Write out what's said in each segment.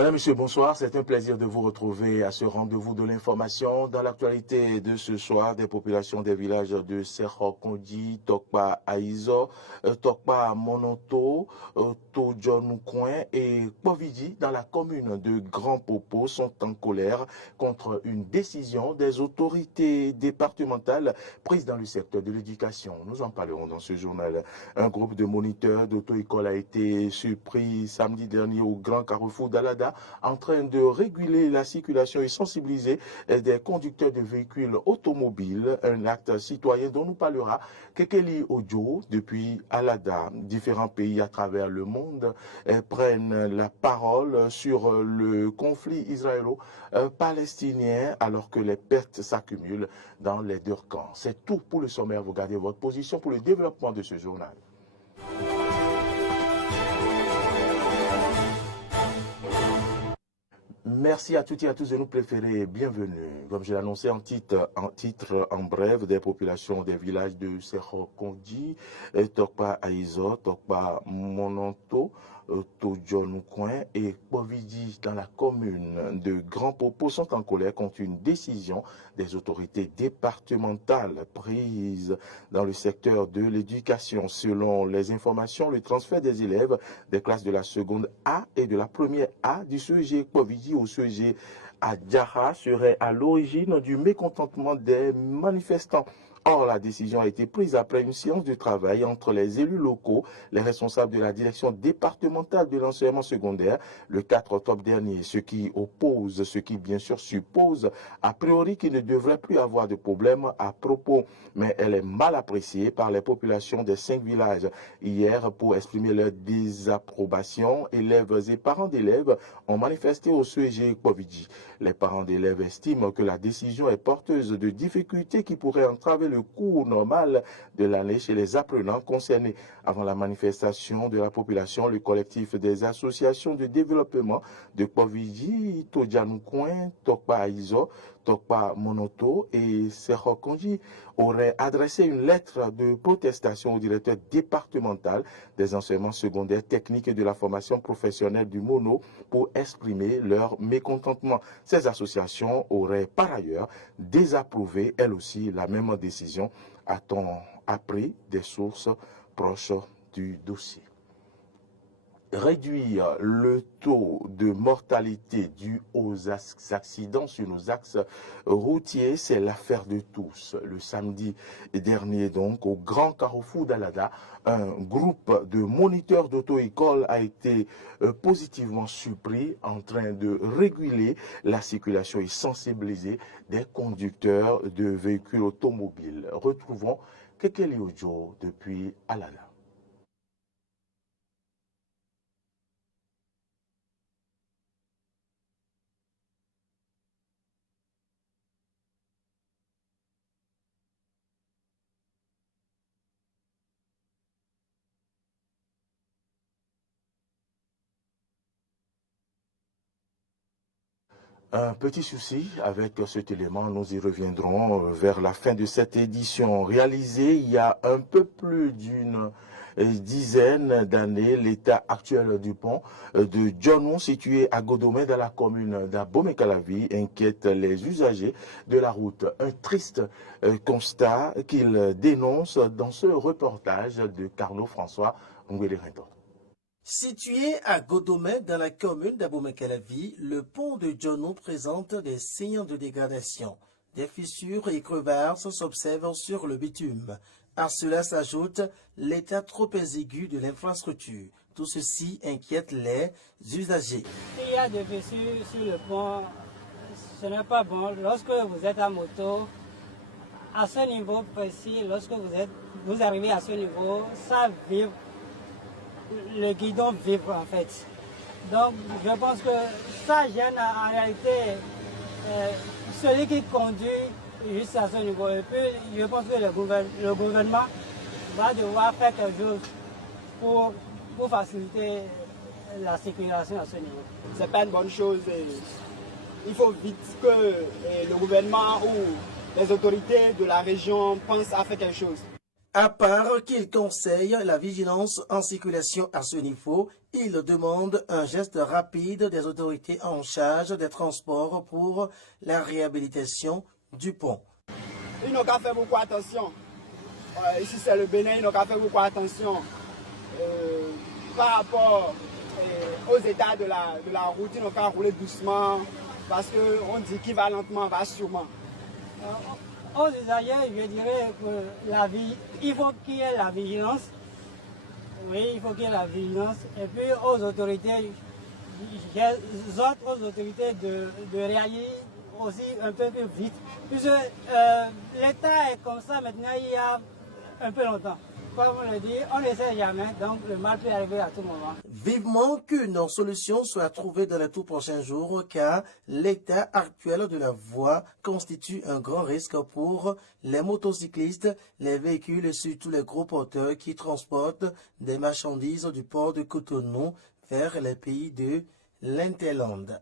Madame, Monsieur, bonsoir. C'est un plaisir de vous retrouver à ce rendez-vous de l'information. Dans l'actualité de ce soir, des populations des villages de Serhokondi, Tokpa Aizo, Tokpa Mononto, Tojonoukouen et Povidi dans la commune de Grand Popo sont en colère contre une décision des autorités départementales prises dans le secteur de l'éducation. Nous en parlerons dans ce journal. Un groupe de moniteurs d'auto-école a été surpris samedi dernier au Grand Carrefour d'Alada en train de réguler la circulation et sensibiliser des conducteurs de véhicules automobiles, un acte citoyen dont nous parlera Kekeli Ojo depuis Alada. Différents pays à travers le monde prennent la parole sur le conflit israélo-palestinien alors que les pertes s'accumulent dans les deux camps. C'est tout pour le sommaire. Vous gardez votre position pour le développement de ce journal. Merci à toutes et à tous de nous préférer. Bienvenue. Comme je l'ai annoncé en titre en bref, des populations des villages de Serhokondi, Tokpa Aizo, Tokpa Mononto, Tojonoukouen et Povidi dans la commune de Grand Popo sont en colère contre une décision des autorités départementales prises dans le secteur de l'éducation. Selon les informations, le transfert des élèves des classes de la seconde A et de la première A du CEG Povidi au CEG Adjara serait à l'origine du mécontentement des manifestants. Or, la décision a été prise après une séance de travail entre les élus locaux, les responsables de la direction départementale de l'enseignement secondaire le 4 octobre dernier, ce qui bien sûr suppose a priori qu'il ne devrait plus avoir de problème à propos. Mais elle est mal appréciée par les populations des 5 villages. Hier, pour exprimer leur désapprobation, élèves et parents d'élèves ont manifesté au CEG Povidi. Les parents d'élèves estiment que la décision est porteuse de difficultés qui pourraient entraver le cours normal de l'année chez les apprenants concernés. Avant la manifestation de la population, le collectif des associations de développement de Povidi, Tojanoukouen, Tokpa Aizo, Tokpa Monoto et Serhokondi aurait adressé une lettre de protestation au directeur départemental des enseignements secondaires techniques et de la formation professionnelle du Mono pour exprimer leur mécontentement. Ces associations auraient par ailleurs désapprouvé elles aussi la même décision, a-t-on appris des sources proches du dossier. Réduire le taux de mortalité dû aux accidents sur nos axes routiers, c'est l'affaire de tous. Le samedi dernier, donc, au Grand Carrefour d'Alada, un groupe de moniteurs d'auto-école a été positivement surpris en train de réguler la circulation et sensibiliser des conducteurs de véhicules automobiles. Retrouvons Kekeli Ojo depuis Alada. Un petit souci avec cet élément, nous y reviendrons vers la fin de cette édition. Réalisée il y a un peu plus d'une dizaine d'années, l'état actuel du pont de Djonou, situé à Godomé dans la commune d'Abomey-Calavi, inquiète les usagers de la route. Un triste constat qu'il dénonce dans ce reportage de Carlo François Ngwele-Rinton. Situé à Godomé, dans la commune d'Abomey-Calavi, le pont de Djonou présente des signes de dégradation. Des fissures et crevasses s'observent sur le bitume. À cela s'ajoute l'état trop exigu de l'infrastructure. Tout ceci inquiète les usagers. Il y a des fissures sur le pont, ce n'est pas bon. Lorsque vous êtes à moto, à ce niveau précis, lorsque vous arrivez à ce niveau, ça vibre. Le guidon vibre en fait. Donc je pense que ça gêne en réalité celui qui conduit jusqu'à ce niveau. Et puis je pense que le gouvernement va devoir faire quelque chose pour faciliter la circulation à ce niveau. C'est pas une bonne chose. Il faut vite que le gouvernement ou les autorités de la région pensent à faire quelque chose. À part qu'il conseille la vigilance en circulation à ce niveau, il demande un geste rapide des autorités en charge des transports pour la réhabilitation du pont. Ils n'ont qu'à faire beaucoup attention. Ici c'est le Bénin, ils n'ont qu'à faire beaucoup attention par rapport aux états de la route. Ils n'ont qu'à rouler doucement parce qu'on dit qu'il va lentement, va sûrement. Aux usagers, je dirais que il faut qu'il y ait la vigilance. Oui, il faut qu'il y ait la vigilance. Et puis aux autorités, j'exhorte aux autorités de réagir aussi un peu plus vite. Puisque l'État est comme ça maintenant il y a un peu longtemps. Comme on le dit, on ne sait jamais, donc le mal peut arriver à tout moment. Vivement qu'une solution soit trouvée dans les tout prochains jours, car l'état actuel de la voie constitue un grand risque pour les motocyclistes, les véhicules et surtout les gros porteurs qui transportent des marchandises du port de Cotonou vers les pays de l'Hinterland.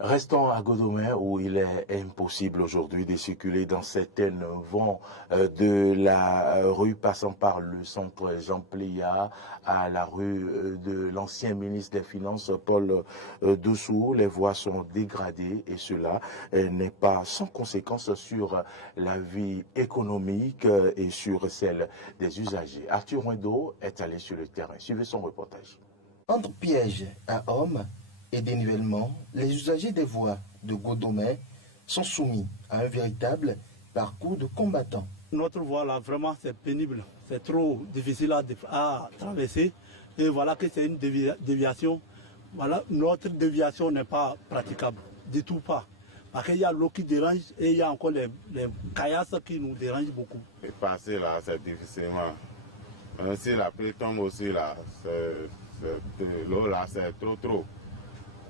Restons à Godomè où il est impossible aujourd'hui de circuler dans certaines voies de la rue passant par le centre Jean Pléa à la rue de l'ancien ministre des Finances Paul Dessous. Les voies sont dégradées et cela n'est pas sans conséquence sur la vie économique et sur celle des usagers. Arthur Wendo est allé sur le terrain. Suivez son reportage. Entre pièges à hommes et dénivellement, les usagers des voies de Godomè sont soumis à un véritable parcours de combattants. Notre voie là, vraiment, c'est pénible. C'est trop difficile à traverser. Et voilà que c'est une déviation. Voilà, notre déviation n'est pas praticable, du tout pas. Parce qu'il y a l'eau qui dérange et il y a encore les caillasses qui nous dérangent beaucoup. Et passer là, c'est difficilement. Même si la pluie tombe aussi là, l'eau là, c'est trop.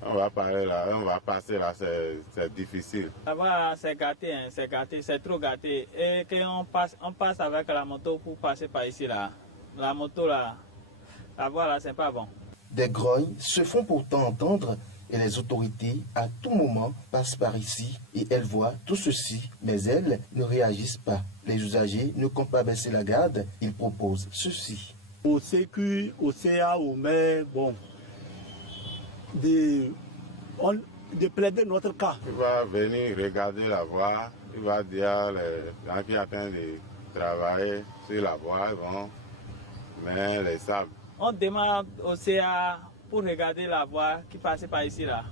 On va parler là, on va passer là, c'est difficile. Là-bas, c'est gâté, c'est trop gâté. Et qu'on passe avec la moto pour passer par ici là. La moto là, la voie là, c'est pas bon. Des grognes se font pourtant entendre et les autorités à tout moment passent par ici et elles voient tout ceci, mais elles ne réagissent pas. Les usagers ne comptent pas baisser la garde, ils proposent ceci. Au CQ, au CA, au maire, bon, de plaider notre cas. Il va venir regarder la voie, il va dire les gens qui sont en train de travailler sur la voie, bon, mais les sables. On demande au CA pour regarder la voie qui passe par ici là.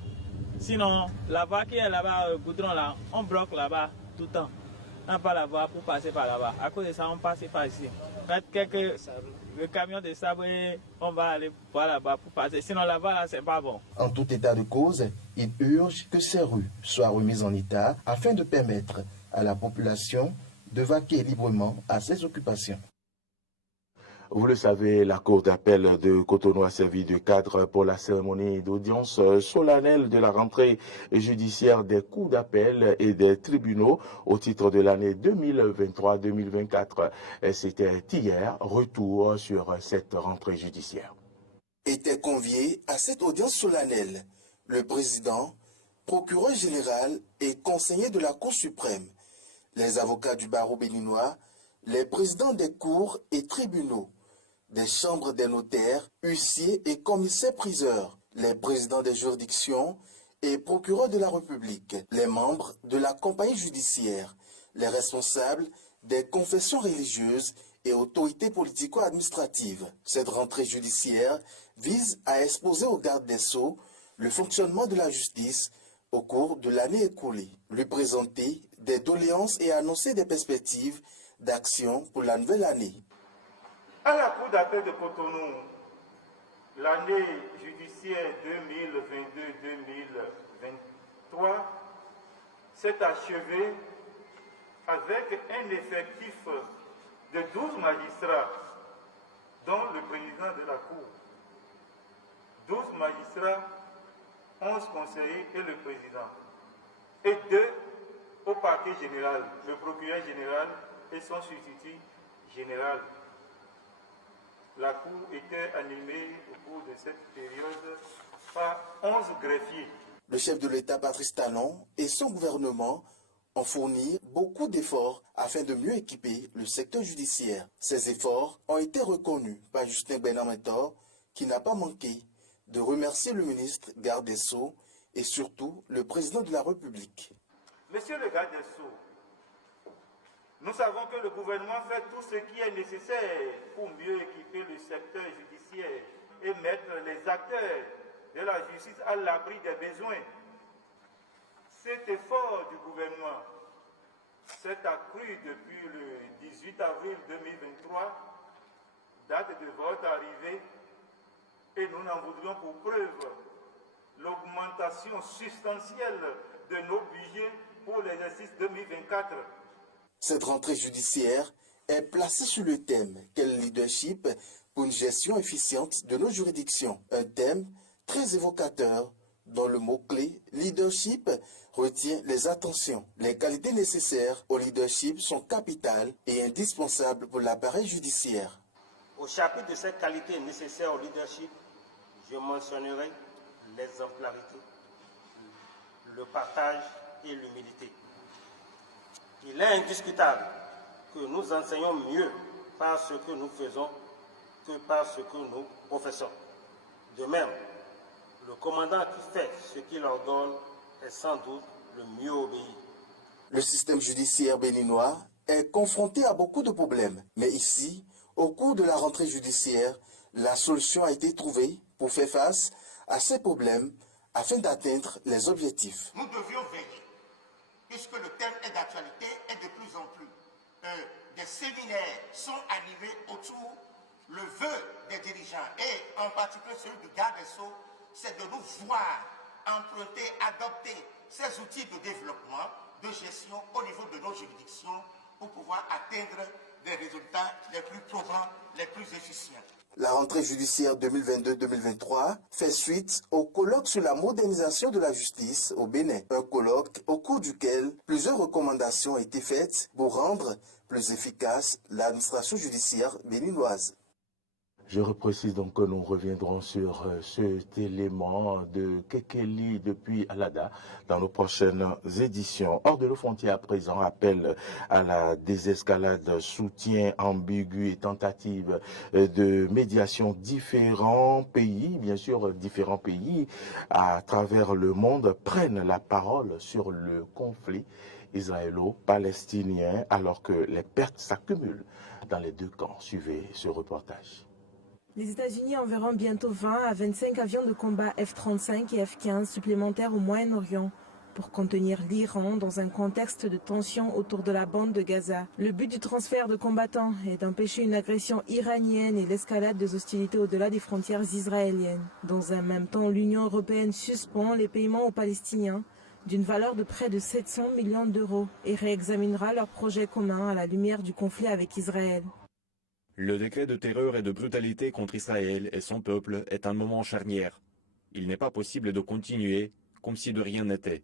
Sinon, la voie qui est là-bas, le goudron là, on bloque là-bas tout le temps. On n'a pas la voie pour passer par là-bas. À cause de ça, on passe par ici. Le camion de sable, on va aller voir là-bas pour passer. Sinon, là-bas, là, c'est pas bon. En tout état de cause, il urge que ces rues soient remises en état afin de permettre à la population de vaquer librement à ses occupations. Vous le savez, la Cour d'appel de Cotonou a servi de cadre pour la cérémonie d'audience solennelle de la rentrée judiciaire des cours d'appel et des tribunaux au titre de l'année 2023-2024. C'était hier, retour sur cette rentrée judiciaire. Étaient conviés à cette audience solennelle le président, procureur général et conseiller de la Cour suprême, les avocats du barreau béninois, les présidents des cours et tribunaux, des chambres des notaires, huissiers et commissaires-priseurs, les présidents des juridictions et procureurs de la République, les membres de la compagnie judiciaire, les responsables des confessions religieuses et autorités politico-administratives. Cette rentrée judiciaire vise à exposer au garde des Sceaux le fonctionnement de la justice au cours de l'année écoulée, lui présenter des doléances et annoncer des perspectives d'action pour la nouvelle année. À la Cour d'appel de Cotonou, l'année judiciaire 2022-2023 s'est achevée avec un effectif de 12 magistrats, dont le président de la Cour. 12 magistrats, 11 conseillers et le président. Et 2 au parquet général, le procureur général et son substitut général. La Cour était animée au cours de cette période par 11 greffiers. Le chef de l'État, Patrice Talon, et son gouvernement ont fourni beaucoup d'efforts afin de mieux équiper le secteur judiciaire. Ces efforts ont été reconnus par Justin Benamentor, qui n'a pas manqué de remercier le ministre garde des Sceaux et surtout le président de la République. Monsieur le garde des Sceaux, nous savons que le gouvernement fait tout ce qui est nécessaire pour mieux équiper le secteur judiciaire et mettre les acteurs de la justice à l'abri des besoins. Cet effort du gouvernement s'est accru depuis le 18 avril 2023, date de votre arrivée, et nous n'en voudrions pour preuve l'augmentation substantielle de nos budgets pour l'exercice 2024. Cette rentrée judiciaire est placée sur le thème « Quel leadership pour une gestion efficiente de nos juridictions ?» Un thème très évocateur dont le mot-clé « leadership » retient les attentions. Les qualités nécessaires au leadership sont capitales et indispensables pour l'appareil judiciaire. Au chapitre de ces qualités nécessaires au leadership, je mentionnerai l'exemplarité, le partage et l'humilité. Il est indiscutable que nous enseignons mieux par ce que nous faisons que par ce que nous professons. De même, le commandant qui fait ce qu'il ordonne est sans doute le mieux obéi. Le système judiciaire béninois est confronté à beaucoup de problèmes. Mais ici, au cours de la rentrée judiciaire, la solution a été trouvée pour faire face à ces problèmes afin d'atteindre les objectifs. Nous devions veiller, puisque le thème est d'actualité et de plus en plus. Des séminaires sont animés autour le vœu des dirigeants et en particulier celui du garde des Sceaux, c'est de nous voir emprunter, adopter ces outils de développement, de gestion au niveau de nos juridictions pour pouvoir atteindre des résultats les plus probants, les plus efficients. La rentrée judiciaire 2022-2023 fait suite au colloque sur la modernisation de la justice au Bénin. Un colloque au cours duquel plusieurs recommandations ont été faites pour rendre plus efficace l'administration judiciaire béninoise. Je reprécise donc que nous reviendrons sur cet élément de Kekeli depuis Alada dans nos prochaines éditions. Hors de nos frontières à présent, appel à la désescalade, soutien ambigu et tentative de médiation. Différents pays, bien sûr, différents pays à travers le monde prennent la parole sur le conflit israélo-palestinien alors que les pertes s'accumulent dans les deux camps. Suivez ce reportage. Les États-Unis enverront bientôt 20 à 25 avions de combat F-35 et F-15 supplémentaires au Moyen-Orient pour contenir l'Iran dans un contexte de tension autour de la bande de Gaza. Le but du transfert de combattants est d'empêcher une agression iranienne et l'escalade des hostilités au-delà des frontières israéliennes. Dans un même temps, l'Union européenne suspend les paiements aux Palestiniens d'une valeur de près de 700 millions d'euros et réexaminera leur projet commun à la lumière du conflit avec Israël. Le décret de terreur et de brutalité contre Israël et son peuple est un moment charnière. Il n'est pas possible de continuer comme si de rien n'était.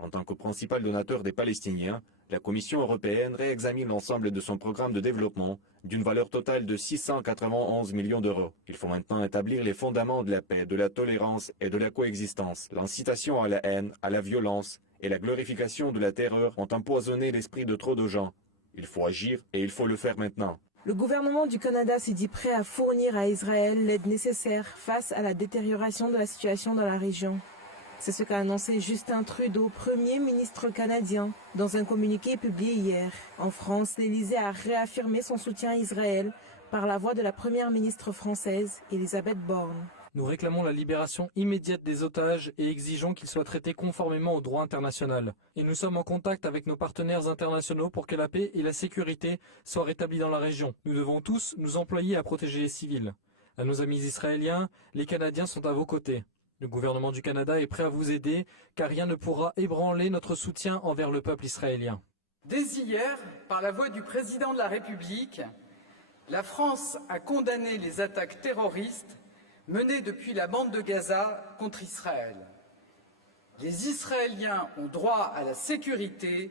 En tant que principal donateur des Palestiniens, la Commission européenne réexamine l'ensemble de son programme de développement d'une valeur totale de 691 millions d'euros. Il faut maintenant établir les fondements de la paix, de la tolérance et de la coexistence. L'incitation à la haine, à la violence et la glorification de la terreur ont empoisonné l'esprit de trop de gens. Il faut agir et il faut le faire maintenant. Le gouvernement du Canada s'est dit prêt à fournir à Israël l'aide nécessaire face à la détérioration de la situation dans la région. C'est ce qu'a annoncé Justin Trudeau, Premier ministre canadien, dans un communiqué publié hier. En France, l'Élysée a réaffirmé son soutien à Israël par la voix de la Première ministre française, Elisabeth Borne. Nous réclamons la libération immédiate des otages et exigeons qu'ils soient traités conformément au droit international. Et nous sommes en contact avec nos partenaires internationaux pour que la paix et la sécurité soient rétablies dans la région. Nous devons tous nous employer à protéger les civils. À nos amis israéliens, les Canadiens sont à vos côtés. Le gouvernement du Canada est prêt à vous aider, car rien ne pourra ébranler notre soutien envers le peuple israélien. Dès hier, par la voix du président de la République, la France a condamné les attaques terroristes menées depuis la bande de Gaza contre Israël. Les Israéliens ont droit à la sécurité.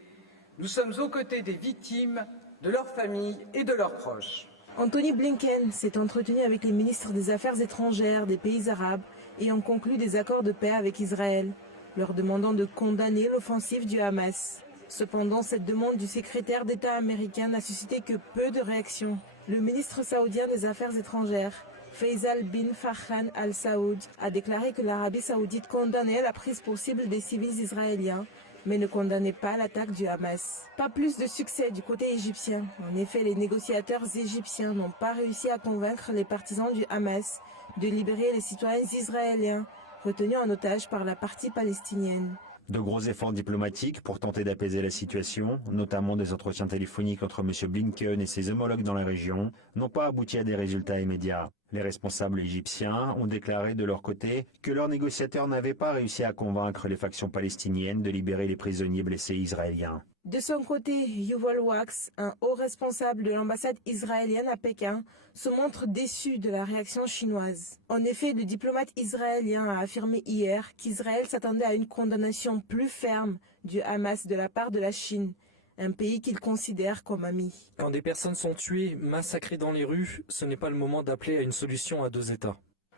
Nous sommes aux côtés des victimes, de leurs familles et de leurs proches. Anthony Blinken s'est entretenu avec les ministres des Affaires étrangères des pays arabes et ont conclu des accords de paix avec Israël, leur demandant de condamner l'offensive du Hamas. Cependant, cette demande du secrétaire d'État américain n'a suscité que peu de réactions. Le ministre saoudien des Affaires étrangères, Faisal bin Farhan al-Saoud, a déclaré que l'Arabie saoudite condamnait la prise pour cible des civils israéliens, mais ne condamnait pas l'attaque du Hamas. Pas plus de succès du côté égyptien. En effet, les négociateurs égyptiens n'ont pas réussi à convaincre les partisans du Hamas de libérer les citoyens israéliens retenus en otage par la partie palestinienne. De gros efforts diplomatiques pour tenter d'apaiser la situation, notamment des entretiens téléphoniques entre M. Blinken et ses homologues dans la région, n'ont pas abouti à des résultats immédiats. Les responsables égyptiens ont déclaré de leur côté que leurs négociateurs n'avaient pas réussi à convaincre les factions palestiniennes de libérer les prisonniers blessés israéliens. De son côté, Yuval Wax, un haut responsable de l'ambassade israélienne à Pékin, se montre déçu de la réaction chinoise. En effet, le diplomate israélien a affirmé hier qu'Israël s'attendait à une condamnation plus ferme du Hamas de la part de la Chine, un pays qu'il considère comme ami. Quand des personnes sont tuées, massacrées dans les rues, ce n'est pas le moment d'appeler à une solution à deux États.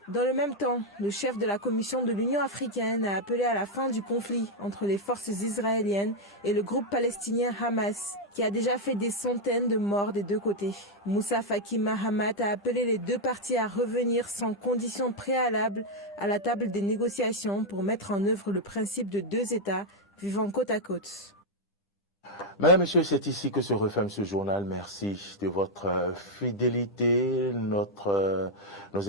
Dans le même temps, le chef de la Commission de l'Union africaine a appelé à la fin du conflit entre les forces israéliennes et le groupe palestinien Hamas, qui a déjà fait des centaines de morts des deux côtés. Moussa Faki Mahamat a appelé les deux parties à revenir sans condition préalable à la table des négociations pour mettre en œuvre le principe de deux États vivant côte à côte. Mesdames et messieurs, c'est ici que se referme ce journal. Merci de votre fidélité. Nos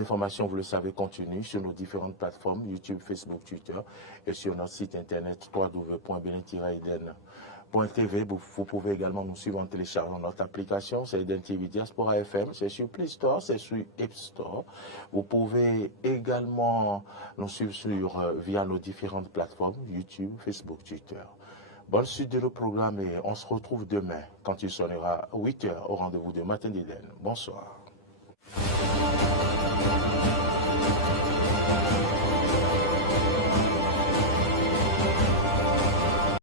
informations, vous le savez, continuent sur nos différentes plateformes, YouTube, Facebook, Twitter, et sur notre site internet www.benin-eden.tv. Vous pouvez également nous suivre en téléchargeant notre application, c'est Eden TV Diaspora FM, c'est sur Play Store, c'est sur App Store. Vous pouvez également nous suivre via nos différentes plateformes, YouTube, Facebook, Twitter. Bonne suite de le programme et on se retrouve demain quand il sonnera 8h au rendez-vous de Matin d'Eden. Bonsoir.